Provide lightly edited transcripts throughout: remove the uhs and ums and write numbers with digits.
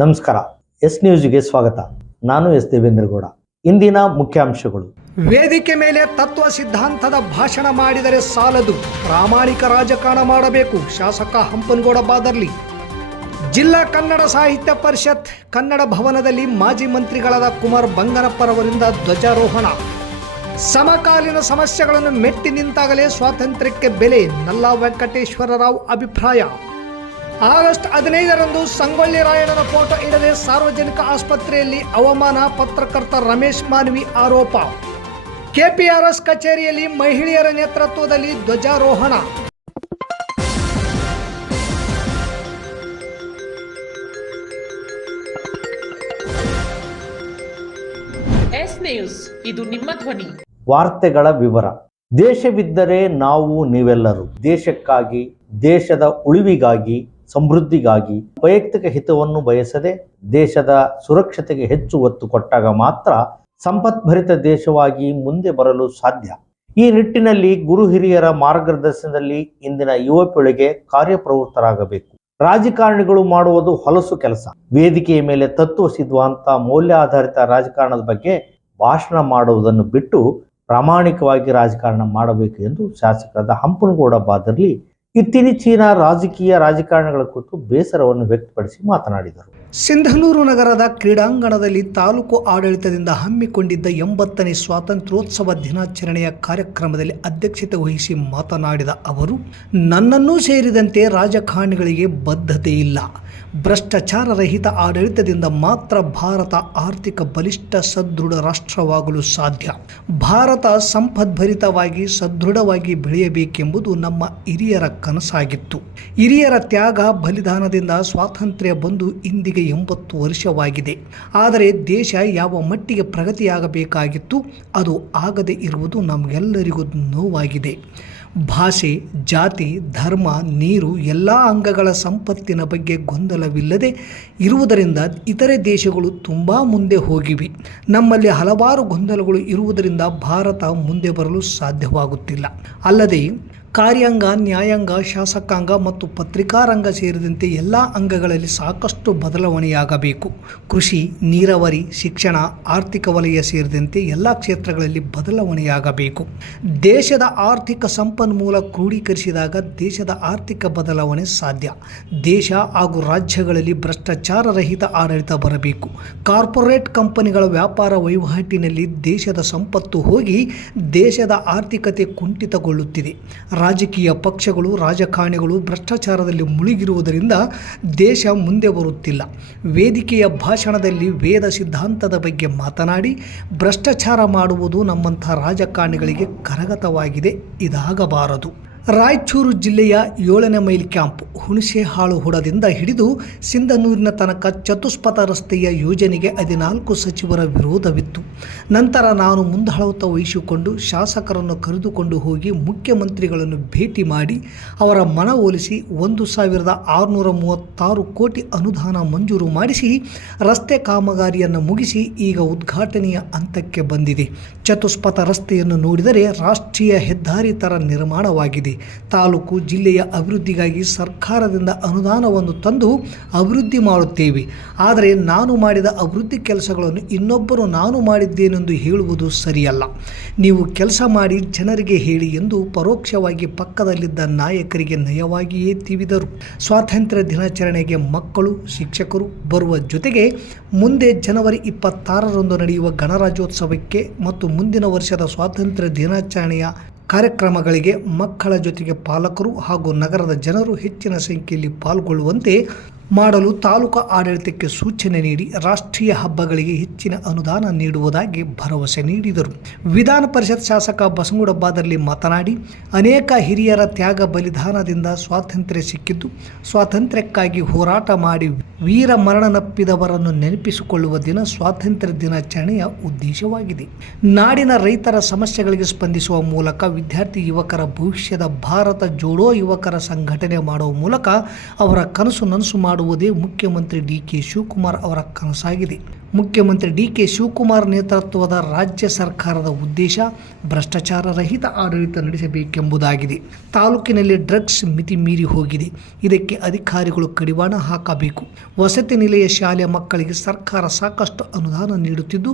ನಮಸ್ಕಾರ. ಎಸ್ ನ್ಯೂಸ್ಗೆ ಸ್ವಾಗತ. ನಾನು ಎಸ್ ದೇವೇಂದ್ರಗೌಡ. ಇಂದಿನ ಮುಖ್ಯಾಂಶಗಳು. ವೇದಿಕೆ ಮೇಲೆ ತತ್ವ ಸಿದ್ಧಾಂತದ ಭಾಷಣ ಮಾಡಿದರೆ ಸಾಲದು, ಪ್ರಾಮಾಣಿಕ ರಾಜಕಾರಣ ಮಾಡಬೇಕು, ಶಾಸಕ ಹಂಪನಗೌಡ ಬಾದರ್ಲಿ. ಜಿಲ್ಲಾ ಕನ್ನಡ ಸಾಹಿತ್ಯ ಪರಿಷತ್ ಕನ್ನಡ ಭವನದಲ್ಲಿ ಮಾಜಿ ಮಂತ್ರಿಗಳಾದ ಕುಮಾರ್ ಬಂಗನಪ್ಪರವರಿಂದ ಧ್ವಜಾರೋಹಣ. ಸಮಕಾಲೀನ ಸಮಸ್ಯೆಗಳನ್ನು ಮೆಟ್ಟಿ ನಿಂತಾಗಲೇ ಸ್ವಾತಂತ್ರ್ಯಕ್ಕೆ ಬೆಲೆ, ನಲ್ಲಾ ವೆಂಕಟೇಶ್ವರ ರಾವ್ ಅಭಿಪ್ರಾಯ. ಆಗಸ್ಟ್ 15ರಂದು ಸಂಗೊಳ್ಳಿ ರಾಯಣ್ಣನ ಫೋಟೋ ಇಡದೆ ಸಾರ್ವಜನಿಕ ಆಸ್ಪತ್ರೆಯಲ್ಲಿ ಅವಮಾನ, ಪತ್ರಕರ್ತ ರಮೇಶ್ ಮಾನ್ವಿ ಆರೋಪ. ಕೆಪಿಆರ್ಎಸ್ ಕಚೇರಿಯಲ್ಲಿ ಮಹಿಳೆಯರ ನೇತೃತ್ವದಲ್ಲಿ ಧ್ವಜಾರೋಹಣ. ಎಸ್ ನ್ಯೂಸ್, ಇದು ನಿಮ್ಮ ಧ್ವನಿ. ವಾರ್ತೆಗಳ ವಿವರ. ದೇಶವಿದ್ದರೆ ನಾವು ನೀವೆಲ್ಲರೂ. ದೇಶಕ್ಕಾಗಿ, ದೇಶದ ಉಳಿವಿಗಾಗಿ, ಸಮೃದ್ಧಿಗಾಗಿ ವೈಯಕ್ತಿಕ ಹಿತವನ್ನು ಬಯಸದೆ ದೇಶದ ಸುರಕ್ಷತೆಗೆ ಹೆಚ್ಚು ಒತ್ತು ಕೊಟ್ಟಾಗ ಮಾತ್ರ ಸಂಪತ್ಭರಿತ ದೇಶವಾಗಿ ಮುಂದೆ ಬರಲು ಸಾಧ್ಯ. ಈ ನಿಟ್ಟಿನಲ್ಲಿ ಗುರು ಹಿರಿಯರ ಮಾರ್ಗದರ್ಶನದಲ್ಲಿ ಇಂದಿನ ಯುವ ಪೀಳಿಗೆ ಕಾರ್ಯಪ್ರವೃತ್ತರಾಗಬೇಕು. ರಾಜಕಾರಣಿಗಳು ಮಾಡುವುದು ಹೊಲಸು ಕೆಲಸ. ವೇದಿಕೆಯ ಮೇಲೆ ತತ್ವ ಸಿದ್ಧಾಂತ, ಮೌಲ್ಯಾಧಾರಿತ ರಾಜಕಾರಣದ ಬಗ್ಗೆ ಭಾಷಣ ಮಾಡುವುದನ್ನು ಬಿಟ್ಟು ಪ್ರಾಮಾಣಿಕವಾಗಿ ರಾಜಕಾರಣ ಮಾಡಬೇಕು ಎಂದು ಶಾಸಕರಾದ ಹಂಪನಗೌಡ ಬಾದರ್ಲಿ ಇತ್ತೀಚಿನ ರಾಜಕಾರಣಗಳ ಕುರಿತು ಬೇಸರವನ್ನು ವ್ಯಕ್ತಪಡಿಸಿ ಮಾತನಾಡಿದರು. ಸಿಂಧನೂರು ನಗರದ ಕ್ರೀಡಾಂಗಣದಲ್ಲಿ ತಾಲೂಕು ಆಡಳಿತದಿಂದ ಹಮ್ಮಿಕೊಂಡಿದ್ದ 80ನೇ ಸ್ವಾತಂತ್ರ್ಯೋತ್ಸವ ದಿನಾಚರಣೆಯ ಕಾರ್ಯಕ್ರಮದಲ್ಲಿ ಅಧ್ಯಕ್ಷತೆ ವಹಿಸಿ ಮಾತನಾಡಿದ ಅವರು, ನನ್ನನ್ನೂ ಸೇರಿದಂತೆ ರಾಜಕಾರಣಿಗಳಿಗೆ ಬದ್ಧತೆ ಇಲ್ಲ. ಭ್ರಷ್ಟಾಚಾರ ರಹಿತ ಆಡಳಿತದಿಂದ ಮಾತ್ರ ಭಾರತ ಆರ್ಥಿಕ ಬಲಿಷ್ಠ ಸದೃಢ ರಾಷ್ಟ್ರವಾಗಲು ಸಾಧ್ಯ. ಭಾರತ ಸಂಪದ್ಭರಿತವಾಗಿ ಸದೃಢವಾಗಿ ಬೆಳೆಯಬೇಕೆಂಬುದು ನಮ್ಮ ಹಿರಿಯರ ಕನಸಾಗಿತ್ತು. ಹಿರಿಯರ ತ್ಯಾಗ ಬಲಿದಾನದಿಂದ ಸ್ವಾತಂತ್ರ್ಯ ಬಂದು ಇಂದಿಗೆ 80 ವರ್ಷವಾಗಿದೆ. ಆದರೆ ದೇಶ ಯಾವ ಮಟ್ಟಿಗೆ ಪ್ರಗತಿಯಾಗಬೇಕಾಗಿತ್ತು ಅದು ಆಗದೇ ಇರುವುದು ನಮಗೆಲ್ಲರಿಗೂ ನೋವಾಗಿದೆ. ಭಾಷೆ, ಜಾತಿ, ಧರ್ಮ, ನೀರು ಎಲ್ಲ ಅಂಗಗಳ ಸಂಪತ್ತಿನ ಬಗ್ಗೆ ಗೊಂದಲವಿಲ್ಲದೆ ಇರುವುದರಿಂದ ಇತರೆ ದೇಶಗಳು ತುಂಬ ಮುಂದೆ ಹೋಗಿವೆ. ನಮ್ಮಲ್ಲಿ ಹಲವಾರು ಗೊಂದಲಗಳು ಇರುವುದರಿಂದ ಭಾರತ ಮುಂದೆ ಬರಲು ಸಾಧ್ಯವಾಗುತ್ತಿಲ್ಲ. ಅಲ್ಲದೆ ಕಾರ್ಯಾಂಗ, ನ್ಯಾಯಾಂಗ, ಶಾಸಕಾಂಗ ಮತ್ತು ಪತ್ರಿಕಾರಂಗ ಸೇರಿದಂತೆ ಎಲ್ಲ ಅಂಗಗಳಲ್ಲಿ ಸಾಕಷ್ಟು ಬದಲಾವಣೆಯಾಗಬೇಕು. ಕೃಷಿ, ನೀರಾವರಿ, ಶಿಕ್ಷಣ, ಆರ್ಥಿಕ ವಲಯ ಸೇರಿದಂತೆ ಎಲ್ಲ ಕ್ಷೇತ್ರಗಳಲ್ಲಿ ಬದಲಾವಣೆಯಾಗಬೇಕು. ದೇಶದ ಆರ್ಥಿಕ ಸಂಪನ್ಮೂಲ ಕ್ರೋಢೀಕರಿಸಿದಾಗ ದೇಶದ ಆರ್ಥಿಕ ಬದಲಾವಣೆ ಸಾಧ್ಯ. ದೇಶ ಹಾಗೂ ರಾಜ್ಯಗಳಲ್ಲಿ ಭ್ರಷ್ಟಾಚಾರ ರಹಿತ ಆಡಳಿತ ಬರಬೇಕು. ಕಾರ್ಪೊರೇಟ್ ಕಂಪನಿಗಳ ವ್ಯಾಪಾರ ವಹಿವಾಟಿನಲ್ಲಿ ದೇಶದ ಸಂಪತ್ತು ಹೋಗಿ ದೇಶದ ಆರ್ಥಿಕತೆ ಕುಂಠಿತಗೊಳ್ಳುತ್ತಿದೆ. ರಾಜಕೀಯ ಪಕ್ಷಗಳು, ರಾಜಕಾರಣಿಗಳು ಭ್ರಷ್ಟಾಚಾರದಲ್ಲಿ ಮುಳುಗಿರುವುದರಿಂದ ದೇಶ ಮುಂದೆ ಬರುತ್ತಿಲ್ಲ. ವೇದಿಕೆಯ ಭಾಷಣದಲ್ಲಿ ವೇದ ಸಿದ್ಧಾಂತದ ಬಗ್ಗೆ ಮಾತನಾಡಿ ಭ್ರಷ್ಟಾಚಾರ ಮಾಡುವುದು ನಮ್ಮಂಥ ರಾಜಕಾರಣಿಗಳಿಗೆ ಕರಗತವಾಗಿದೆ. ಇದಾಗಬಾರದು. ರಾಯಚೂರು ಜಿಲ್ಲೆಯ 7ನೇ ಮೈಲ್ ಕ್ಯಾಂಪ್ ಹುಣಸೆಹಾಳು ಹುಡದಿಂದ ಹಿಡಿದು ಸಿಂಧನೂರಿನ ತನಕ ಚತುಷ್ಪಥ ರಸ್ತೆಯ ಯೋಜನೆಗೆ 14 ಸಚಿವರ ವಿರೋಧವಿತ್ತು. ನಂತರ ನಾನು ಮುಂದಾಳತ್ವ ವಹಿಸಿಕೊಂಡು ಶಾಸಕರನ್ನು ಕರೆದುಕೊಂಡು ಹೋಗಿ ಮುಖ್ಯಮಂತ್ರಿಗಳನ್ನು ಭೇಟಿ ಮಾಡಿ ಅವರ ಮನವೊಲಿಸಿ 1,636 ಕೋಟಿ ಅನುದಾನ ಮಂಜೂರು ಮಾಡಿಸಿ ರಸ್ತೆ ಕಾಮಗಾರಿಯನ್ನು ಮುಗಿಸಿ ಈಗ ಉದ್ಘಾಟನೆಯ ಹಂತಕ್ಕೆ ಬಂದಿದೆ. ಚತುಷ್ಪಥ ರಸ್ತೆಯನ್ನು ನೋಡಿದರೆ ರಾಷ್ಟ್ರೀಯ ಹೆದ್ದಾರಿ ಥರ ನಿರ್ಮಾಣವಾಗಿದೆ. ತಾಲೂಕು, ಜಿಲ್ಲೆಯ ಅಭಿವೃದ್ಧಿಗಾಗಿ ಸರ್ಕಾರದಿಂದ ಅನುದಾನವನ್ನು ತಂದು ಅಭಿವೃದ್ಧಿ ಮಾಡುತ್ತೇವೆ. ಆದರೆ ನಾನು ಮಾಡಿದ ಅಭಿವೃದ್ಧಿ ಕೆಲಸಗಳನ್ನು ಇನ್ನೊಬ್ಬರು ನಾನು ಮಾಡಿದ್ದೇನೆಂದು ಹೇಳುವುದು ಸರಿಯಲ್ಲ. ನೀವು ಕೆಲಸ ಮಾಡಿ ಜನರಿಗೆ ಹೇಳಿ ಎಂದು ಪರೋಕ್ಷವಾಗಿ ಪಕ್ಕದಲ್ಲಿದ್ದ ನಾಯಕರಿಗೆ ನಯವಾಗಿಯೇ ತಿವಿದರು. ಸ್ವಾತಂತ್ರ್ಯ ದಿನಾಚರಣೆಗೆ ಮಕ್ಕಳು, ಶಿಕ್ಷಕರು ಬರುವ ಜೊತೆಗೆ ಮುಂದೆ ಜನವರಿ 26ರಂದು ನಡೆಯುವ ಗಣರಾಜ್ಯೋತ್ಸವಕ್ಕೆ ಮತ್ತು ಮುಂದಿನ ವರ್ಷದ ಸ್ವಾತಂತ್ರ್ಯ ದಿನಾಚರಣೆಯ ಕಾರ್ಯಕ್ರಮಗಳಿಗೆ ಮಕ್ಕಳ ಜೊತೆಗೆ ಪಾಲಕರು ಹಾಗೂ ನಗರದ ಜನರು ಹೆಚ್ಚಿನ ಸಂಖ್ಯೆಯಲ್ಲಿ ಪಾಲ್ಗೊಳ್ಳುವಂತೆ ಮಾಡಲು ತಾಲೂಕು ಆಡಳಿತಕ್ಕೆ ಸೂಚನೆ ನೀಡಿ ರಾಷ್ಟ್ರೀಯ ಹಬ್ಬಗಳಿಗೆ ಹೆಚ್ಚಿನ ಅನುದಾನ ನೀಡುವುದಾಗಿ ಭರವಸೆ ನೀಡಿದರು. ವಿಧಾನ ಪರಿಷತ್ ಶಾಸಕ ಬಸನಗೌಡ ಬಾದರ್ಲಿ ಮಾತನಾಡಿ, ಅನೇಕ ಹಿರಿಯರ ತ್ಯಾಗ ಬಲಿದಾನದಿಂದ ಸ್ವಾತಂತ್ರ್ಯ ಸಿಕ್ಕಿದ್ದು, ಸ್ವಾತಂತ್ರ್ಯಕ್ಕಾಗಿ ಹೋರಾಟ ಮಾಡಿ ವೀರ ಮರಣನಪ್ಪಿದವರನ್ನು ನೆನಪಿಸಿಕೊಳ್ಳುವ ದಿನ ಸ್ವಾತಂತ್ರ್ಯ ದಿನಾಚರಣೆಯ ಉದ್ದೇಶವಾಗಿದೆ. ನಾಡಿನ ರೈತರ ಸಮಸ್ಯೆಗಳಿಗೆ ಸ್ಪಂದಿಸುವ ಮೂಲಕ ವಿದ್ಯಾರ್ಥಿ ಯುವಕರ ಭವಿಷ್ಯದ ಭಾರತ ಜೋಡೋ ಯುವಕರ ಸಂಘಟನೆ ಮಾಡುವ ಮೂಲಕ ಅವರ ಕನಸು ನನಸು ಮಾಡುವುದೇ ಮುಖ್ಯಮಂತ್ರಿ ಡಿ.ಕೆ. ಶಿವಕುಮಾರ್ ಅವರ ಕನಸಾಗಿದೆ. ಮುಖ್ಯಮಂತ್ರಿ ಡಿ.ಕೆ. ಶಿವಕುಮಾರ್ ನೇತೃತ್ವದ ರಾಜ್ಯ ಸರ್ಕಾರದ ಉದ್ದೇಶ ಭ್ರಷ್ಟಾಚಾರ ರಹಿತ ಆಡಳಿತ ನಡೆಸಬೇಕೆಂಬುದಾಗಿದೆ. ತಾಲೂಕಿನಲ್ಲಿ ಡ್ರಗ್ಸ್ ಮಿತಿ ಮೀರಿ ಹೋಗಿದೆ. ಇದಕ್ಕೆ ಅಧಿಕಾರಿಗಳು ಕಡಿವಾಣ ಹಾಕಬೇಕು. ವಸತಿ ನಿಲಯ ಶಾಲೆಯ ಮಕ್ಕಳಿಗೆ ಸರ್ಕಾರ ಸಾಕಷ್ಟು ಅನುದಾನ ನೀಡುತ್ತಿದ್ದು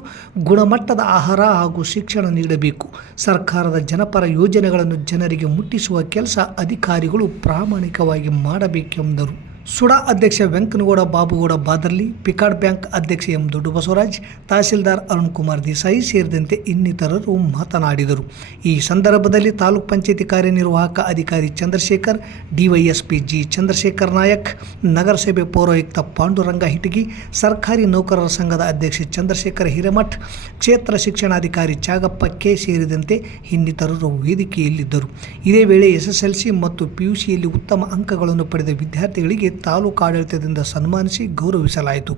ಗುಣಮಟ್ಟದ ಆಹಾರ ಹಾಗೂ ಶಿಕ್ಷಣ ನೀಡಬೇಕು. ಸರ್ಕಾರದ ಜನಪರ ಯೋಜನೆಗಳನ್ನು ಜನರಿಗೆ ಮುಟ್ಟಿಸುವ ಕೆಲಸ ಅಧಿಕಾರಿಗಳು ಪ್ರಾಮಾಣಿಕವಾಗಿ ಮಾಡಬೇಕೆಂದರು. ಸುಡಾ ಅಧ್ಯಕ್ಷ ವೆಂಕನಗೌಡ ಬಾಬುಗೌಡ ಬಾದರ್ಲಿ, ಪಿಕಾರ್ಡ್ ಬ್ಯಾಂಕ್ ಅಧ್ಯಕ್ಷ ಎಂ. ದೊಡ್ಡಬಸವರಾಜ್, ತಹಸೀಲ್ದಾರ್ ಅರುಣ್ ಕುಮಾರ್ ದೇಸಾಯಿ ಸೇರಿದಂತೆ ಇನ್ನಿತರರು ಮಾತನಾಡಿದರು. ಈ ಸಂದರ್ಭದಲ್ಲಿ ತಾಲೂಕ್ ಪಂಚಾಯತಿ ಕಾರ್ಯನಿರ್ವಾಹಕ ಅಧಿಕಾರಿ ಚಂದ್ರಶೇಖರ್, ಡಿವೈಎಸ್ಪಿ ಜಿ. ಚಂದ್ರಶೇಖರ್ ನಾಯಕ್, ನಗರಸಭೆ ಪೌರಾಯುಕ್ತ ಪಾಂಡುರಂಗ ಹಿಟಗಿ, ಸರ್ಕಾರಿ ನೌಕರರ ಸಂಘದ ಅಧ್ಯಕ್ಷ ಚಂದ್ರಶೇಖರ್ ಹಿರೇಮಠ್, ಕ್ಷೇತ್ರ ಶಿಕ್ಷಣಾಧಿಕಾರಿ ಚಾಗಪ್ಪ ಕೆ ಸೇರಿದಂತೆ ಇನ್ನಿತರರು ವೇದಿಕೆಯಲ್ಲಿದ್ದರು. ಇದೇ ವೇಳೆ SSLC ಮತ್ತು PUCಯಲ್ಲಿ ಉತ್ತಮ ಅಂಕಗಳನ್ನು ಪಡೆದ ವಿದ್ಯಾರ್ಥಿಗಳಿಗೆ ತಾಲೂಕು ಆಡಳಿತದಿಂದ ಸನ್ಮಾನಿಸಿ ಗೌರವಿಸಲಾಯಿತು.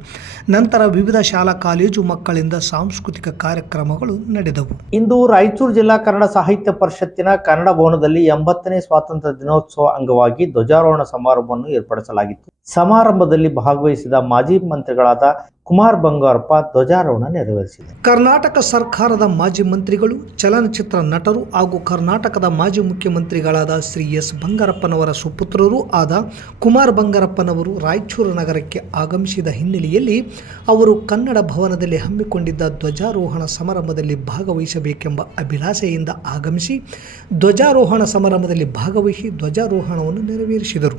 ನಂತರ ವಿವಿಧ ಶಾಲಾ ಕಾಲೇಜು ಮಕ್ಕಳಿಂದ ಸಾಂಸ್ಕೃತಿಕ ಕಾರ್ಯಕ್ರಮಗಳು ನಡೆದವು. ಇಂದು ರಾಯಚೂರು ಜಿಲ್ಲಾ ಕನ್ನಡ ಸಾಹಿತ್ಯ ಪರಿಷತ್ತಿನ ಕನ್ನಡ ಭವನದಲ್ಲಿ 80ನೇ ಸ್ವಾತಂತ್ರ್ಯ ದಿನೋತ್ಸವ ಅಂಗವಾಗಿ ಧ್ವಜಾರೋಹಣ ಸಮಾರಂಭವನ್ನು ಏರ್ಪಡಿಸಲಾಗಿತ್ತು. ಸಮಾರಂಭದಲ್ಲಿ ಭಾಗವಹಿಸಿದ ಮಾಜಿ ಮಂತ್ರಿಗಳಾದ ಕುಮಾರ್ ಬಂಗಾರಪ್ಪ ಧ್ವಜಾರೋಹಣ ನೆರವೇರಿಸಿದರು. ಕರ್ನಾಟಕ ಸರ್ಕಾರದ ಮಾಜಿ ಮಂತ್ರಿಗಳು, ಚಲನಚಿತ್ರ ನಟರು ಹಾಗೂ ಕರ್ನಾಟಕದ ಮಾಜಿ ಮುಖ್ಯಮಂತ್ರಿಗಳಾದ ಶ್ರೀ ಎಸ್. ಬಂಗಾರಪ್ಪನವರ ಸುಪುತ್ರರೂ ಆದ ಕುಮಾರ್ ಬಂಗಾರಪ್ಪನವರು ರಾಯಚೂರು ನಗರಕ್ಕೆ ಆಗಮಿಸಿದ ಹಿನ್ನೆಲೆಯಲ್ಲಿ ಅವರು ಕನ್ನಡ ಭವನದಲ್ಲಿ ಹಮ್ಮಿಕೊಂಡಿದ್ದ ಧ್ವಜಾರೋಹಣ ಸಮಾರಂಭದಲ್ಲಿ ಭಾಗವಹಿಸಬೇಕೆಂಬ ಅಭಿಲಾಷೆಯಿಂದ ಆಗಮಿಸಿ ಧ್ವಜಾರೋಹಣ ಸಮಾರಂಭದಲ್ಲಿ ಭಾಗವಹಿಸಿ ಧ್ವಜಾರೋಹಣವನ್ನು ನೆರವೇರಿಸಿದರು.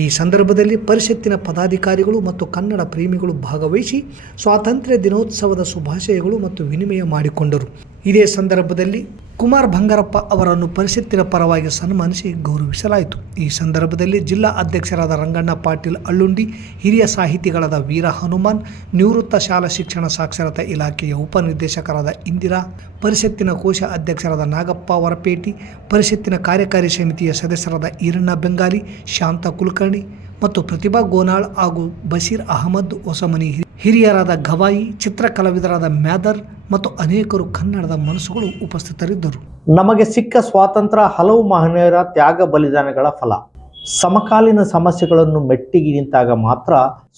ಈ ಸಂದರ್ಭದಲ್ಲಿ ಪರಿಷತ್ತಿನ ಪದಾಧಿಕಾರಿಗಳು ಮತ್ತು ಕನ್ನಡ ಪ್ರೇಮಿಗಳು ಭಾಗವಹಿಸಿ ಸ್ವಾತಂತ್ರ್ಯ ದಿನೋತ್ಸವದ ಶುಭಾಶಯಗಳು ಮತ್ತು ವಿನಿಮಯ ಮಾಡಿಕೊಂಡರು. ಇದೇ ಸಂದರ್ಭದಲ್ಲಿ ಕುಮಾರ್ ಬಂಗಾರಪ್ಪ ಅವರನ್ನು ಪರಿಷತ್ತಿನ ಪರವಾಗಿ ಸನ್ಮಾನಿಸಿ ಗೌರವಿಸಲಾಯಿತು. ಈ ಸಂದರ್ಭದಲ್ಲಿ ಜಿಲ್ಲಾ ಅಧ್ಯಕ್ಷರಾದ ರಂಗಣ್ಣ ಪಾಟೀಲ್ ಅಳ್ಳುಂಡಿ, ಹಿರಿಯ ಸಾಹಿತಿಗಳಾದ ವೀರ ಹನುಮಾನ್, ನಿವೃತ್ತ ಶಾಲಾ ಶಿಕ್ಷಣ ಸಾಕ್ಷರತಾ ಇಲಾಖೆಯ ಉಪನಿರ್ದೇಶಕರಾದ ಇಂದಿರಾ, ಪರಿಷತ್ತಿನ ಕೋಶ ಅಧ್ಯಕ್ಷರಾದ ನಾಗಪ್ಪ ವರಪೇಟಿ, ಪರಿಷತ್ತಿನ ಕಾರ್ಯಕಾರಿ ಸಮಿತಿಯ ಸದಸ್ಯರಾದ ಈರಣ್ಣ ಬೆಂಗಾಲಿ, ಶಾಂತ ಕುಲಕರ್ಣಿ ಮತ್ತು ಪ್ರತಿಭಾ ಗೋನಾಳ್ ಹಾಗೂ ಬಶೀರ್ ಅಹಮದ್ ಹೊಸಮನಿ, ಹಿರಿಯರಾದ ಗವಾಯಿ, ಚಿತ್ರಕಲಾವಿದರಾದ ಮ್ಯಾದರ್ ಮತ್ತು ಅನೇಕರು ಕನ್ನಡದ ಮನಸ್ಸುಗಳು ಉಪಸ್ಥಿತರಿದ್ದರು. ನಮಗೆ ಸಿಕ್ಕ ಸ್ವಾತಂತ್ರ್ಯ ಹಲವು ಮಹನೀಯರ ತ್ಯಾಗ ಬಲಿದಾನಗಳ ಫಲ. ಸಮಕಾಲೀನ ಸಮಸ್ಯೆಗಳನ್ನು ಮೆಟ್ಟಿಗೆ ನಿಂತಾಗ ಮಾತ್ರ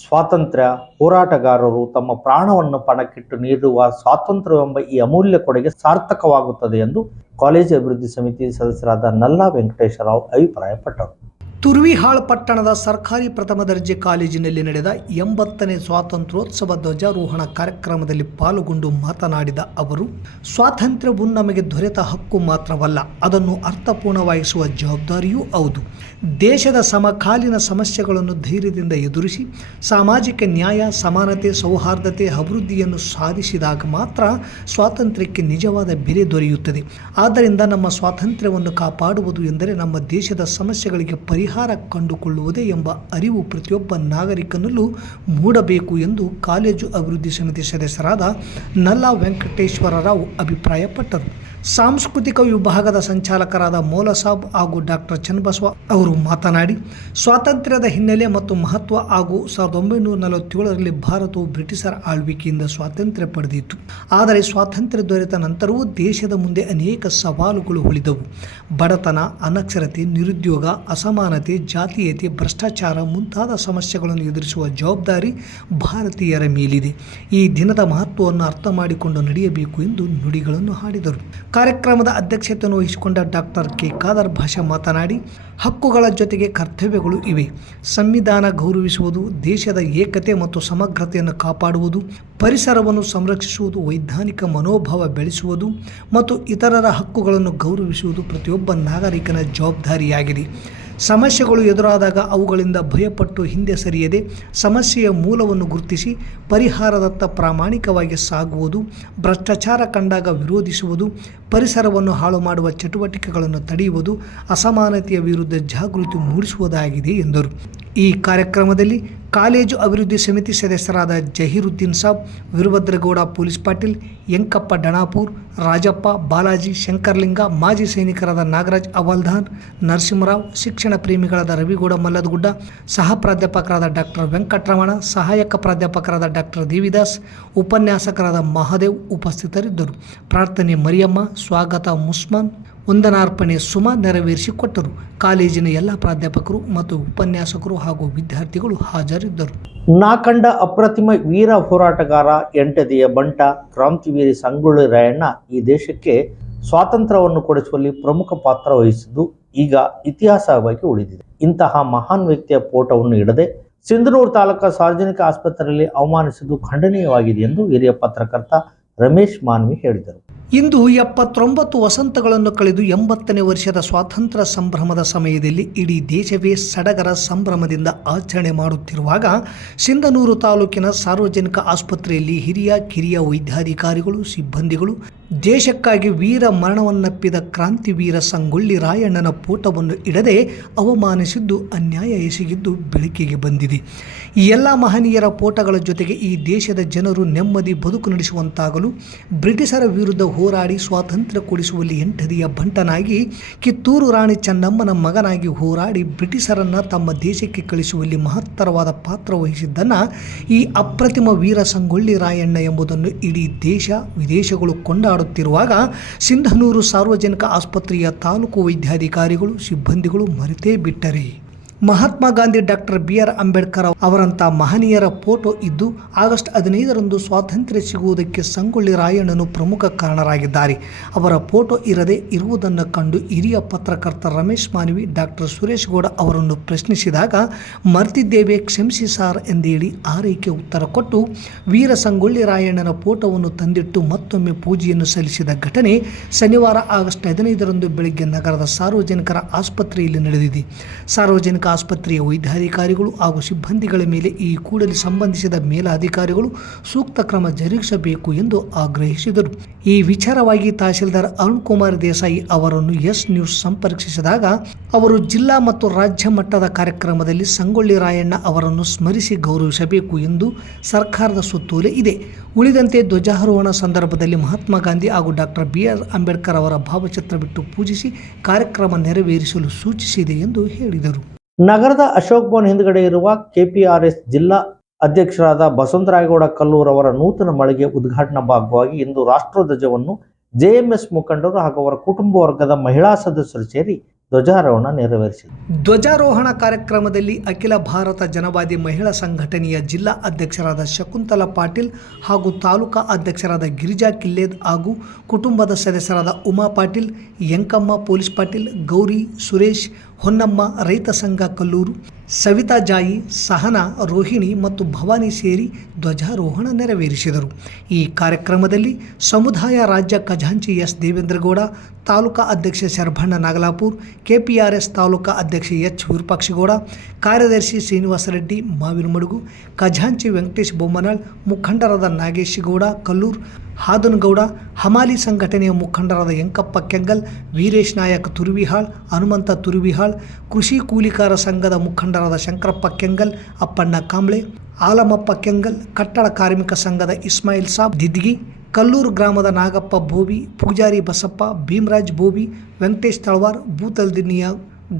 ಸ್ವಾತಂತ್ರ್ಯ ಹೋರಾಟಗಾರರು ತಮ್ಮ ಪ್ರಾಣವನ್ನು ಪಣಕ್ಕಿಟ್ಟು ನೀಡುವ ಸ್ವಾತಂತ್ರ್ಯವೆಂಬ ಈ ಅಮೂಲ್ಯ ಕೊಡುಗೆ ಸಾರ್ಥಕವಾಗುತ್ತದೆ ಎಂದು ಕಾಲೇಜು ಅಭಿವೃದ್ಧಿ ಸಮಿತಿ ಸದಸ್ಯರಾದ ನಲ್ಲಾ ವೆಂಕಟೇಶರಾವ್ ಅಭಿಪ್ರಾಯಪಟ್ಟರು. ತುರ್ವಿಹಾಳ್ ಪಟ್ಟಣದ ಸರ್ಕಾರಿ ಪ್ರಥಮ ದರ್ಜೆ ಕಾಲೇಜಿನಲ್ಲಿ ನಡೆದ 80ನೇ ಸ್ವಾತಂತ್ರ್ಯೋತ್ಸವ ಧ್ವಜಾರೋಹಣ ಕಾರ್ಯಕ್ರಮದಲ್ಲಿ ಪಾಲ್ಗೊಂಡು ಮಾತನಾಡಿದ ಅವರು, ಸ್ವಾತಂತ್ರ್ಯವು ನಮಗೆ ದೊರೆತ ಹಕ್ಕು ಮಾತ್ರವಲ್ಲ, ಅದನ್ನು ಅರ್ಥಪೂರ್ಣವಾಗಿಸುವ ಜವಾಬ್ದಾರಿಯೂ ಹೌದು. ದೇಶದ ಸಮಕಾಲೀನ ಸಮಸ್ಯೆಗಳನ್ನು ಧೈರ್ಯದಿಂದ ಎದುರಿಸಿ ಸಾಮಾಜಿಕ ನ್ಯಾಯ, ಸಮಾನತೆ, ಸೌಹಾರ್ದತೆ, ಅಭಿವೃದ್ಧಿಯನ್ನು ಸಾಧಿಸಿದಾಗ ಮಾತ್ರ ಸ್ವಾತಂತ್ರ್ಯಕ್ಕೆ ನಿಜವಾದ ಬೆಲೆ ದೊರೆಯುತ್ತದೆ. ಆದ್ದರಿಂದ ನಮ್ಮ ಸ್ವಾತಂತ್ರ್ಯವನ್ನು ಕಾಪಾಡುವುದು ಎಂದರೆ ನಮ್ಮ ದೇಶದ ಸಮಸ್ಯೆಗಳಿಗೆ ಪರಿಹಾರ ಕಂಡುಕೊಳ್ಳುವುದೇ ಎಂಬ ಅರಿವು ಪ್ರತಿಯೊಬ್ಬ ನಾಗರಿಕನಲ್ಲೂ ಮೂಡಬೇಕು ಎಂದು ಕಾಲೇಜು ಅಭಿವೃದ್ಧಿ ಸಮಿತಿ ಸದಸ್ಯರಾದ ನಲ್ಲಾ ವೆಂಕಟೇಶ್ವರರಾವ್ ಅಭಿಪ್ರಾಯಪಟ್ಟರು. ಸಾಂಸ್ಕೃತಿಕ ವಿಭಾಗದ ಸಂಚಾಲಕರಾದ ಮೌಲಸಾಬ್ ಹಾಗೂ ಡಾಕ್ಟರ್ ಚನ್ನಬಸವ ಅವರು ಮಾತನಾಡಿ, ಸ್ವಾತಂತ್ರ್ಯದ ಹಿನ್ನೆಲೆ ಮತ್ತು ಮಹತ್ವ ಹಾಗೂ 1947ರಲ್ಲಿ ಭಾರತವು ಬ್ರಿಟಿಷರ ಆಳ್ವಿಕೆಯಿಂದ ಸ್ವಾತಂತ್ರ್ಯ ಪಡೆದಿತ್ತು. ಆದರೆ ಸ್ವಾತಂತ್ರ್ಯ ದೊರೆತ ನಂತರವೂ ದೇಶದ ಮುಂದೆ ಅನೇಕ ಸವಾಲುಗಳು ಉಳಿದವು. ಬಡತನ, ಅನಕ್ಷರತೆ, ನಿರುದ್ಯೋಗ, ಅಸಮಾನತೆ, ಜಾತೀಯತೆ, ಭ್ರಷ್ಟಾಚಾರ ಮುಂತಾದ ಸಮಸ್ಯೆಗಳನ್ನು ಎದುರಿಸುವ ಜವಾಬ್ದಾರಿ ಭಾರತೀಯರ ಮೇಲಿದೆ. ಈ ದಿನದ ಮಹತ್ವವನ್ನು ಅರ್ಥ ಮಾಡಿಕೊಂಡು ನಡೆಯಬೇಕು ಎಂದು ನುಡಿಗಳನ್ನು ಹಾಡಿದರು. ಕಾರ್ಯಕ್ರಮದ ಅಧ್ಯಕ್ಷತೆಯನ್ನು ವಹಿಸಿಕೊಂಡ ಡಾಕ್ಟರ್ ಕೆ. ಖಾದರ್ ಭಾಷಾ ಮಾತನಾಡಿ, ಹಕ್ಕುಗಳ ಜೊತೆಗೆ ಕರ್ತವ್ಯಗಳು ಇವೆ. ಸಂವಿಧಾನ ಗೌರವಿಸುವುದು, ದೇಶದ ಏಕತೆ ಮತ್ತು ಸಮಗ್ರತೆಯನ್ನು ಕಾಪಾಡುವುದು, ಪರಿಸರವನ್ನು ಸಂರಕ್ಷಿಸುವುದು, ವೈಜ್ಞಾನಿಕ ಮನೋಭಾವ ಬೆಳೆಸುವುದು ಮತ್ತು ಇತರರ ಹಕ್ಕುಗಳನ್ನು ಗೌರವಿಸುವುದು ಪ್ರತಿಯೊಬ್ಬ ನಾಗರಿಕನ ಜವಾಬ್ದಾರಿಯಾಗಿದೆ. ಸಮಸ್ಯೆಗಳು ಎದುರಾದಾಗ ಅವುಗಳಿಂದ ಭಯಪಟ್ಟು ಹಿಂದೆ ಸರಿಯದೆ ಸಮಸ್ಯೆಯ ಮೂಲವನ್ನು ಗುರುತಿಸಿ ಪರಿಹಾರದತ್ತ ಪ್ರಾಮಾಣಿಕವಾಗಿ ಸಾಗುವುದು, ಭ್ರಷ್ಟಾಚಾರ ಕಂಡಾಗ ವಿರೋಧಿಸುವುದು, ಪರಿಸರವನ್ನು ಹಾಳು ಮಾಡುವ ಚಟುವಟಿಕೆಗಳನ್ನು ತಡೆಯುವುದು, ಅಸಮಾನತೆಯ ವಿರುದ್ಧ ಜಾಗೃತಿ ಮೂಡಿಸುವುದಾಗಿದೆ ಎಂದರು. ಈ ಕಾರ್ಯಕ್ರಮದಲ್ಲಿ ಕಾಲೇಜು ಅಭಿವೃದ್ಧಿ ಸಮಿತಿ ಸದಸ್ಯರಾದ ಜಹೀರುದ್ದೀನ್ ಸಾಬ್, ವೀರಭದ್ರಗೌಡ ಪೊಲೀಸ್ ಪಾಟೀಲ್, ಯಂಕಪ್ಪ ಡಣಾಪುರ್, ರಾಜಪ್ಪ, ಬಾಲಾಜಿ, ಶಂಕರ್ಲಿಂಗ, ಮಾಜಿ ಸೈನಿಕರಾದ ನಾಗರಾಜ್ ಅವಲ್ಧಾನ್, ನರಸಿಂಹರಾವ್, ಶಿಕ್ಷಣ ಶಿಕ್ಷಣ ಪ್ರೇಮಿಗಳಾದ ರವಿಗೌಡ ಮಲ್ಲದಗುಡ್ಡ, ಸಹ ಪ್ರಾಧ್ಯಾಪಕರಾದ ಡಾಕ್ಟರ್ ವೆಂಕಟರಮಣ, ಸಹಾಯಕ ಪ್ರಾಧ್ಯಾಪಕರಾದ ಡಾಕ್ಟರ್ ದೇವಿದಾಸ್, ಉಪನ್ಯಾಸಕರಾದ ಮಹಾದೇವ್ ಉಪಸ್ಥಿತರಿದ್ದರು. ಪ್ರಾರ್ಥನೆ ಮರಿಯಮ್ಮ, ಸ್ವಾಗತ ಮುಸ್ಮಾನ್, ವಂದನಾರ್ಪಣೆ ಸುಮಾ ನೆರವೇರಿಸಿಕೊಟ್ಟರು. ಕಾಲೇಜಿನ ಎಲ್ಲ ಪ್ರಾಧ್ಯಾಪಕರು ಮತ್ತು ಉಪನ್ಯಾಸಕರು ಹಾಗೂ ವಿದ್ಯಾರ್ಥಿಗಳು ಹಾಜರಿದ್ದರು. ನಾಕಂಡ ಅಪ್ರತಿಮ ವೀರ ಹೋರಾಟಗಾರ ಎಂಟದಿಯ ಬಂಟ ಕ್ರಾಂತಿವೀರಿ ಸಂಗೊಳ್ಳಿ ರಾಯಣ್ಣ ಈ ದೇಶಕ್ಕೆ ಸ್ವಾತಂತ್ರ್ಯವನ್ನು ಕೊಡಿಸುವಲ್ಲಿ ಪ್ರಮುಖ ಪಾತ್ರ ವಹಿಸಿದ್ದು ಈಗ ಇತಿಹಾಸವಾಗಿ ಉಳಿದಿದೆ. ಇಂತಹ ಮಹಾನ್ ವ್ಯಕ್ತಿಯ ಫೋಟೋವನ್ನು ಇಡದೆ ಸಿಂಧನೂರು ತಾಲೂಕು ಸಾರ್ವಜನಿಕ ಆಸ್ಪತ್ರೆಯಲ್ಲಿ ಅವಮಾನಿಸಿದ್ದು ಖಂಡನೀಯವಾಗಿದೆ ಎಂದು ಹಿರಿಯ ಪತ್ರಕರ್ತ ರಮೇಶ್ ಮಾನ್ವಿ ಹೇಳಿದರು. ಇಂದು 79 ವಸಂತಗಳನ್ನು ಕಳೆದು 80ನೇ ವರ್ಷದ ಸ್ವಾತಂತ್ರ್ಯ ಸಂಭ್ರಮದ ಸಮಯದಲ್ಲಿ ಇಡೀ ದೇಶವೇ ಸಡಗರ ಸಂಭ್ರಮದಿಂದ ಆಚರಣೆ ಮಾಡುತ್ತಿರುವಾಗ ಸಿಂಧನೂರು ತಾಲೂಕಿನ ಸಾರ್ವಜನಿಕ ಆಸ್ಪತ್ರೆಯಲ್ಲಿ ಕಿರಿಯ ವೈದ್ಯಾಧಿಕಾರಿಗಳು, ಸಿಬ್ಬಂದಿಗಳು ದೇಶಕ್ಕಾಗಿ ವೀರ ಮರಣವನ್ನಪ್ಪಿದ ಕ್ರಾಂತಿವೀರ ಸಂಗೊಳ್ಳಿ ರಾಯಣ್ಣನ ಫೋಟೋವನ್ನು ಇಡದೆ ಅವಮಾನಿಸಿದ್ದು ಅನ್ಯಾಯ ಎಸಗಿದ್ದು ಬೆಳಕಿಗೆ ಬಂದಿದೆ. ಈ ಎಲ್ಲ ಮಹನೀಯರ ಫೋಟೋಗಳ ಜೊತೆಗೆ ಈ ದೇಶದ ಜನರು ನೆಮ್ಮದಿ ಬದುಕು ನಡೆಸುವಂತಾಗಲು ಬ್ರಿಟಿಷರ ವಿರುದ್ಧ ಹೋರಾಡಿ ಸ್ವಾತಂತ್ರ್ಯ ಕೊಡಿಸುವಲ್ಲಿ ಎಂಟದಿಯ ಬಂಟನಾಗಿ, ಕಿತ್ತೂರು ರಾಣಿ ಚೆನ್ನಮ್ಮನ ಮಗನಾಗಿ ಹೋರಾಡಿ ಬ್ರಿಟಿಷರನ್ನು ತಮ್ಮ ದೇಶಕ್ಕೆ ಕಳಿಸುವಲ್ಲಿ ಮಹತ್ತರವಾದ ಪಾತ್ರ ವಹಿಸಿದ್ದನ್ನು ಈ ಅಪ್ರತಿಮ ವೀರ ಸಂಗೊಳ್ಳಿ ರಾಯಣ್ಣ ಎಂಬುದನ್ನು ಇಡೀ ದೇಶ ವಿದೇಶಗಳು ಕೊಂಡಾಡುತ್ತಿರುವಾಗ ಸಿಂಧನೂರು ಸಾರ್ವಜನಿಕ ಆಸ್ಪತ್ರೆಯ ತಾಲೂಕು ವೈದ್ಯಾಧಿಕಾರಿಗಳು, ಸಿಬ್ಬಂದಿಗಳು ಮರೆತೇ ಬಿಟ್ಟರೆ. ಮಹಾತ್ಮ ಗಾಂಧಿ, ಡಾಕ್ಟರ್ BR ಅಂಬೇಡ್ಕರ್ ಅವರಂಥ ಮಹನೀಯರ ಫೋಟೋ ಇದ್ದು ಆಗಸ್ಟ್ 15ರಂದು ಸ್ವಾತಂತ್ರ್ಯ ಸಿಗುವುದಕ್ಕೆ ಸಂಗೊಳ್ಳಿ ರಾಯಣ್ಣನು ಪ್ರಮುಖ ಕಾರಣರಾಗಿದ್ದಾರೆ. ಅವರ ಫೋಟೋ ಇರದೆ ಇರುವುದನ್ನು ಕಂಡು ಹಿರಿಯ ಪತ್ರಕರ್ತ ರಮೇಶ್ ಮಾನ್ವಿ ಡಾಕ್ಟರ್ ಸುರೇಶ್ ಗೌಡ ಅವರನ್ನು ಪ್ರಶ್ನಿಸಿದಾಗ ಮರ್ತಿದ್ದೇವೆ, ಕ್ಷಮಿಸಿ ಸಾರ್ ಎಂದೇಳಿ ಆರೈಕೆ ಉತ್ತರ ಕೊಟ್ಟು ವೀರ ಸಂಗೊಳ್ಳಿ ರಾಯಣ್ಣನ ಫೋಟೋವನ್ನು ತಂದಿಟ್ಟು ಮತ್ತೊಮ್ಮೆ ಪೂಜೆಯನ್ನು ಸಲ್ಲಿಸಿದ ಘಟನೆ ಶನಿವಾರ ಆಗಸ್ಟ್ 15ರಂದು ಬೆಳಗ್ಗೆ ನಗರದ ಸಾರ್ವಜನಿಕರ ಆಸ್ಪತ್ರೆಯಲ್ಲಿ ನಡೆದಿದೆ. ಸಾರ್ವಜನಿಕ ಆಸ್ಪತ್ರೆಯ ವೈದ್ಯಾಧಿಕಾರಿಗಳು ಹಾಗೂ ಸಿಬ್ಬಂದಿಗಳ ಮೇಲೆ ಈ ಕೂಡಲೇ ಸಂಬಂಧಿಸಿದ ಮೇಲಾಧಿಕಾರಿಗಳು ಸೂಕ್ತ ಕ್ರಮ ಜರುಗಿಸಬೇಕು ಎಂದು ಆಗ್ರಹಿಸಿದರು. ಈ ವಿಚಾರವಾಗಿ ತಹಸೀಲ್ದಾರ್ ಅರುಣ್ ಕುಮಾರ್ ದೇಸಾಯಿ ಅವರನ್ನು ಎಸ್ ನ್ಯೂಸ್ ಸಂಪರ್ಕಿಸಿದಾಗ ಅವರು ಜಿಲ್ಲಾ ಮತ್ತು ರಾಜ್ಯ ಮಟ್ಟದ ಕಾರ್ಯಕ್ರಮದಲ್ಲಿ ಸಂಗೊಳ್ಳಿ ರಾಯಣ್ಣ ಅವರನ್ನು ಸ್ಮರಿಸಿ ಗೌರವಿಸಬೇಕು ಎಂದು ಸರ್ಕಾರದ ಸುತ್ತೋಲೆ ಇದೆ. ಉಳಿದಂತೆ ಧ್ವಜಾರೋಹಣ ಸಂದರ್ಭದಲ್ಲಿ ಮಹಾತ್ಮ ಗಾಂಧಿ ಹಾಗೂ ಡಾಕ್ಟರ್ BR ಅಂಬೇಡ್ಕರ್ ಅವರ ಭಾವಚಿತ್ರ ಬಿಟ್ಟು ಪೂಜಿಸಿ ಕಾರ್ಯಕ್ರಮ ನೆರವೇರಿಸಲು ಸೂಚಿಸಿದೆ ಎಂದು ಹೇಳಿದರು. ನಗರದ ಅಶೋಕ್ ಭವನ್ ಹಿಂದುಗಡೆ ಇರುವ KPRS ಜಿಲ್ಲಾ ಅಧ್ಯಕ್ಷರಾದ ಬಸವಂತರಾಯಗೌಡ ಕಲ್ಲೂರ್ ಅವರ ನೂತನ ಮಳಿಗೆ ಉದ್ಘಾಟನಾ ಭಾಗವಾಗಿ ಇಂದು ರಾಷ್ಟ್ರಧ್ವಜವನ್ನು JMS ಮುಖಂಡರು ಹಾಗೂ ಅವರ ಕುಟುಂಬ ವರ್ಗದ ಮಹಿಳಾ ಸದಸ್ಯರು ಸೇರಿ ಧ್ವಜಾರೋಹಣ ನೆರವೇರಿಸಿದರು. ಧ್ವಜಾರೋಹಣ ಕಾರ್ಯಕ್ರಮದಲ್ಲಿ ಅಖಿಲ ಭಾರತ ಜನವಾದಿ ಮಹಿಳಾ ಸಂಘಟನೆಯ ಜಿಲ್ಲಾ ಅಧ್ಯಕ್ಷರಾದ ಶಕುಂತಲಾ ಪಾಟೀಲ್ ಹಾಗೂ ತಾಲೂಕಾ ಅಧ್ಯಕ್ಷರಾದ ಗಿರಿಜಾ ಕಿಲ್ಲೇದ್ ಹಾಗೂ ಕುಟುಂಬದ ಸದಸ್ಯರಾದ ಉಮಾ ಪಾಟೀಲ್, ಯಂಕಮ್ಮ ಪೊಲೀಸ್ ಪಾಟೀಲ್, ಗೌರಿ, ಸುರೇಶ್, ಹೊನ್ನಮ್ಮ ರೈತ ಸಂಘ ಕಲ್ಲೂರು, ಸವಿತಾ ಜಾಯಿ, ಸಹನಾ, ರೋಹಿಣಿ ಮತ್ತು ಭವಾನಿ ಸೇರಿ ಧ್ವಜಾರೋಹಣ ನೆರವೇರಿಸಿದರು. ಈ ಕಾರ್ಯಕ್ರಮದಲ್ಲಿ ಸಮುದಾಯ ರಾಜ್ಯ ಖಜಾಂಚಿ ಎಸ್ ದೇವೇಂದ್ರಗೌಡ, ತಾಲೂಕಾ ಅಧ್ಯಕ್ಷ ಶರಭಣ್ಣ ನಾಗಲಾಪುರ್, KPRS ತಾಲೂಕಾ ಅಧ್ಯಕ್ಷ H ವಿರೂಪಾಕ್ಷಗೌಡ, ಕಾರ್ಯದರ್ಶಿ ಶ್ರೀನಿವಾಸ ರೆಡ್ಡಿ ಮಾವಿನಮಡುಗು, ಖಜಾಂಚಿ ವೆಂಕಟೇಶ್ ಬೊಮ್ಮನಾಳ್, ಮುಖಂಡರಾದ ನಾಗೇಶ್ ಗೌಡ ಕಲ್ಲೂರ್, ಹಾದನಗೌಡ, ಹಮಾಲಿ ಸಂಘಟನೆಯ ಮುಖಂಡರಾದ ಯಂಕಪ್ಪ ಕೆಂಗಲ್, ವೀರೇಶ್ ನಾಯಕ್ ತುರುವಿಹಾಳ್, ಹನುಮಂತ ತುರುವಿಹಾಳ್, ಕೃಷಿ ಕೂಲಿಕಾರ ಸಂಘದ ಮುಖಂಡರಾದ ಶಂಕರಪ್ಪ ಕೆಂಗಲ್, ಅಪ್ಪಣ್ಣ ಕಾಂಬ್ಳೆ, ಆಲಮಪ್ಪ ಕೆಂಗಲ್, ಕಟ್ಟಡ ಕಾರ್ಮಿಕ ಸಂಘದ ಇಸ್ಮಾಯಿಲ್ ಸಾಬ್ ದಿದ್ಗಿ, ಕಲ್ಲೂರು ಗ್ರಾಮದ ನಾಗಪ್ಪ ಬೋವಿ, ಪೂಜಾರಿ ಬಸಪ್ಪ, ಭೀಮರಾಜ್ ಬೋವಿ, ವೆಂಕಟೇಶ್ ತಳವಾರ್, ಬೂತಲ್ದಿನಿಯ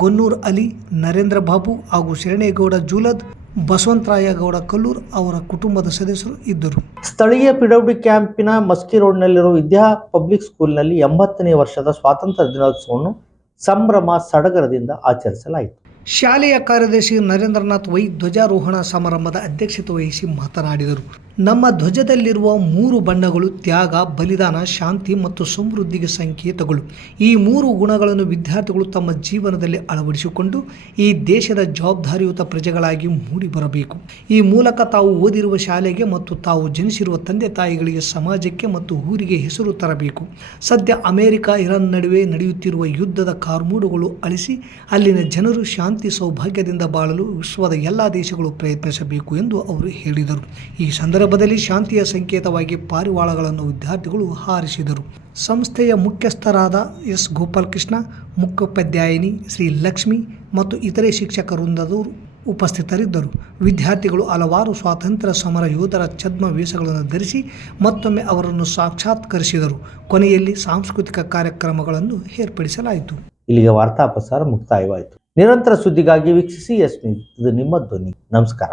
ಗೊನ್ನೂರ್ ಅಲಿ, ನರೇಂದ್ರ ಬಾಬು ಹಾಗೂ ಶರಣೇಗೌಡ ಜೂಲದ್, ಬಸವಂತರಾಯಗೌಡ ಕಲ್ಲೂರ್ ಅವರ ಕುಟುಂಬದ ಸದಸ್ಯರು ಇದ್ದರು. ಸ್ಥಳೀಯ PWD ಕ್ಯಾಂಪಿನ ಮಸ್ಕಿ ರೋಡ್ನಲ್ಲಿರುವ ವಿದ್ಯಾ ಪಬ್ಲಿಕ್ ಸ್ಕೂಲ್ನಲ್ಲಿ 80ನೇ ವರ್ಷದ ಸ್ವಾತಂತ್ರ್ಯ ದಿನೋತ್ಸವವನ್ನು ಸಂಭ್ರಮ ಸಡಗರದಿಂದ ಆಚರಿಸಲಾಯಿತು. ಶಾಲೆಯ ಕಾರ್ಯದರ್ಶಿ ನರೇಂದ್ರನಾಥ್ ವೈ ಧ್ವಜಾರೋಹಣ ಸಮಾರಂಭದ ಅಧ್ಯಕ್ಷತೆ ವಹಿಸಿ ಮಾತನಾಡಿದರು. ನಮ್ಮ ಧ್ವಜದಲ್ಲಿರುವ 3 ಬಣ್ಣಗಳು ತ್ಯಾಗ, ಬಲಿದಾನ, ಶಾಂತಿ ಮತ್ತು ಸಮೃದ್ಧಿಗೆ ಸಂಕೇತಗಳು. ಈ 3 ಗುಣಗಳನ್ನು ವಿದ್ಯಾರ್ಥಿಗಳು ತಮ್ಮ ಜೀವನದಲ್ಲಿ ಅಳವಡಿಸಿಕೊಂಡು ಈ ದೇಶದ ಜವಾಬ್ದಾರಿಯುತ ಪ್ರಜೆಗಳಾಗಿ ಮೂಡಿಬರಬೇಕು. ಈ ಮೂಲಕ ತಾವು ಓದಿರುವ ಶಾಲೆಗೆ ಮತ್ತು ತಾವು ಜನಿಸಿರುವ ತಂದೆ ತಾಯಿಗಳಿಗೆ, ಸಮಾಜಕ್ಕೆ ಮತ್ತು ಊರಿಗೆ ಹೆಸರು ತರಬೇಕು. ಸದ್ಯ ಅಮೆರಿಕ, ಇರಾನ್ ನಡುವೆ ನಡೆಯುತ್ತಿರುವ ಯುದ್ಧದ ಕಾರ್ಮೋಡಗಳು ಅಳಿಸಿ ಅಲ್ಲಿನ ಜನರು ಶಾಂತಿ ಸೌಭಾಗ್ಯದಿಂದ ಬಾಳಲು ವಿಶ್ವದ ಎಲ್ಲ ದೇಶಗಳು ಪ್ರಯತ್ನಿಸಬೇಕು ಎಂದು ಅವರು ಹೇಳಿದರು. ಈ ಸಂದರ್ಭದಲ್ಲಿ ಶಾಂತಿಯ ಸಂಕೇತವಾಗಿ ಪಾರಿವಾಳಗಳನ್ನು ವಿದ್ಯಾರ್ಥಿಗಳು ಹಾರಿಸಿದರು. ಸಂಸ್ಥೆಯ ಮುಖ್ಯಸ್ಥರಾದ ಎಸ್ ಗೋಪಾಲಕೃಷ್ಣ, ಮುಖ್ಯೋಪಾಧ್ಯಾಯಿನಿ ಶ್ರೀ ಲಕ್ಷ್ಮಿ ಮತ್ತು ಇತರೆ ಶಿಕ್ಷಕ ವೃಂದದವರು ಉಪಸ್ಥಿತರಿದ್ದರು. ವಿದ್ಯಾರ್ಥಿಗಳು ಹಲವಾರು ಸ್ವಾತಂತ್ರ್ಯ ಸಮರ ಯೋಧರ ಛದ್ಮ ವೇಷಗಳನ್ನು ಧರಿಸಿ ಮತ್ತೊಮ್ಮೆ ಅವರನ್ನು ಸಾಕ್ಷಾತ್ಕರಿಸಿದರು. ಕೊನೆಯಲ್ಲಿ ಸಾಂಸ್ಕೃತಿಕ ಕಾರ್ಯಕ್ರಮಗಳನ್ನು ಏರ್ಪಡಿಸಲಾಯಿತು. ಇಲ್ಲಿಗೆ ವಾರ್ತಾ ಪ್ರಸಾರ ಮುಕ್ತಾಯವಾಯಿತು. ನಿರಂತರ ಸುದ್ದಿಗಾಗಿ ವೀಕ್ಷಿಸಿ ಎಸ್ ನ್ಯೂಸ್, ಇದು ನಿಮ್ಮ ಧ್ವನಿ. ನಮಸ್ಕಾರ.